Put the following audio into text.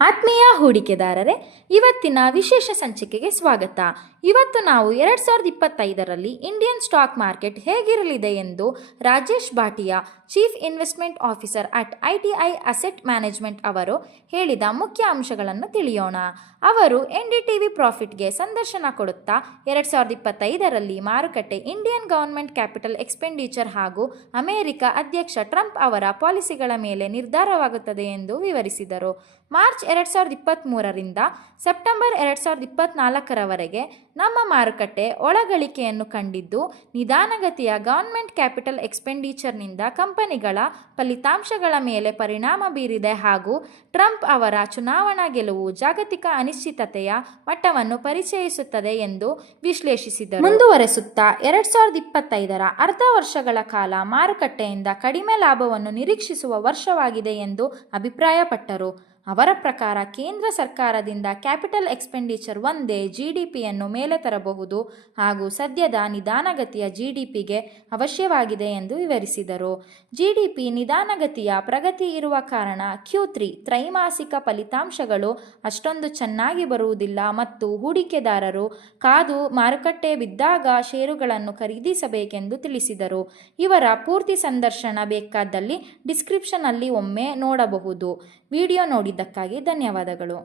ಆತ್ಮೀಯ ಹೂಡಿಕೆದಾರರೇ, ಇವತ್ತಿನ ವಿಶೇಷ ಸಂಚಿಕೆಗೆ ಸ್ವಾಗತ. ಇವತ್ತು ನಾವು 2025ರಲ್ಲಿ ಇಂಡಿಯನ್ ಸ್ಟಾಕ್ ಮಾರ್ಕೆಟ್ ಹೇಗಿರಲಿದೆ ಎಂದು Rajesh Bhatia, chief investment officer at ITI asset management ಅವರು ಹೇಳಿದ ಮುಖ್ಯ ಅಂಶಗಳನ್ನು ತಿಳಿಯೋಣ. ಅವರು NDTV ಪ್ರಾಫಿಟ್ಗೆ ಸಂದರ್ಶನ ಕೊಡುತ್ತಾ 2025ರಲ್ಲಿ ಮಾರುಕಟ್ಟೆ ಇಂಡಿಯನ್ ಗವರ್ಮೆಂಟ್ ಕ್ಯಾಪಿಟಲ್ ಎಕ್ಸ್ಪೆಂಡಿಚರ್ ಹಾಗೂ ಅಮೆರಿಕ ಅಧ್ಯಕ್ಷ ಟ್ರಂಪ್ ಅವರ ಪಾಲಿಸಿಗಳ ಮೇಲೆ ನಿರ್ಧಾರವಾಗುತ್ತದೆ ಎಂದು ವಿವರಿಸಿದರು. ಮಾರ್ಚ್ 2023ರಿಂದ ಸೆಪ್ಟೆಂಬರ್ 2024ರವರೆಗೆ ನಮ್ಮ ಮಾರುಕಟ್ಟೆ ಒಳಗಳಿಕೆಯನ್ನು ಕಂಡಿದ್ದು, ನಿಧಾನಗತಿಯ ಗವರ್ಮೆಂಟ್ ಕ್ಯಾಪಿಟಲ್ ಎಕ್ಸ್ಪೆಂಡಿಚರ್ನಿಂದ ಕಂಪನಿಗಳ ಫಲಿತಾಂಶಗಳ ಮೇಲೆ ಪರಿಣಾಮ ಬೀರಿದೆ ಹಾಗೂ ಟ್ರಂಪ್ ಅವರ ಚುನಾವಣಾ ಗೆಲುವು ಜಾಗತಿಕ ಅನಿಶ್ಚಿತತೆಯ ಮಟ್ಟವನ್ನು ಪರಿಚಯಿಸುತ್ತದೆ ಎಂದು ವಿಶ್ಲೇಷಿಸಿದರು. ಮುಂದುವರೆಸುತ್ತಾ 2025ರ ಅರ್ಧ ವರ್ಷಗಳ ಕಾಲ ಮಾರುಕಟ್ಟೆಯಿಂದ ಕಡಿಮೆ ಲಾಭವನ್ನು ನಿರೀಕ್ಷಿಸುವ ವರ್ಷವಾಗಿದೆ ಎಂದು ಅಭಿಪ್ರಾಯಪಟ್ಟರು. ಅವರ ಪ್ರಕಾರ ಕೇಂದ್ರ ಸರ್ಕಾರದಿಂದ ಕ್ಯಾಪಿಟಲ್ ಎಕ್ಸ್ಪೆಂಡಿಚರ್ ಒಂದೇ GDPಯನ್ನು ಮೇಲೆ ತರಬಹುದು ಹಾಗೂ ಸದ್ಯದ ನಿಧಾನಗತಿಯ GDPಗೆ ಅವಶ್ಯವಾಗಿದೆ ಎಂದು ವಿವರಿಸಿದರು. GDP ನಿಧಾನಗತಿಯ ಪ್ರಗತಿ ಇರುವ ಕಾರಣ Q3 ತ್ರೈಮಾಸಿಕ ಫಲಿತಾಂಶಗಳು ಅಷ್ಟೊಂದು ಚೆನ್ನಾಗಿ ಬರುವುದಿಲ್ಲ ಮತ್ತು ಹೂಡಿಕೆದಾರರು ಕಾದು ಮಾರುಕಟ್ಟೆ ಬಿದ್ದಾಗ ಷೇರುಗಳನ್ನು ಖರೀದಿಸಬೇಕೆಂದು ತಿಳಿಸಿದರು. ಇವರ ಪೂರ್ತಿ ಸಂದರ್ಶನ ಬೇಕಾದಲ್ಲಿ ಡಿಸ್ಕ್ರಿಪ್ಷನ್ನಲ್ಲಿ ಒಮ್ಮೆ ನೋಡಬಹುದು. ವಿಡಿಯೋ ನೋಡಿದ್ದಕ್ಕಾಗಿ ಧನ್ಯವಾದಗಳು.